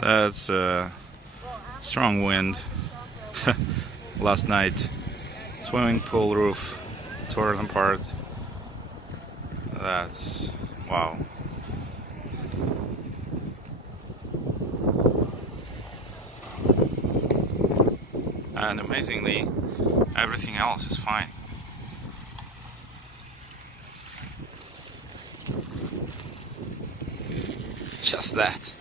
That's a strong wind. Last night, swimming pool roof torn apart. That's wow. And amazingly, everything else is fine. Just that.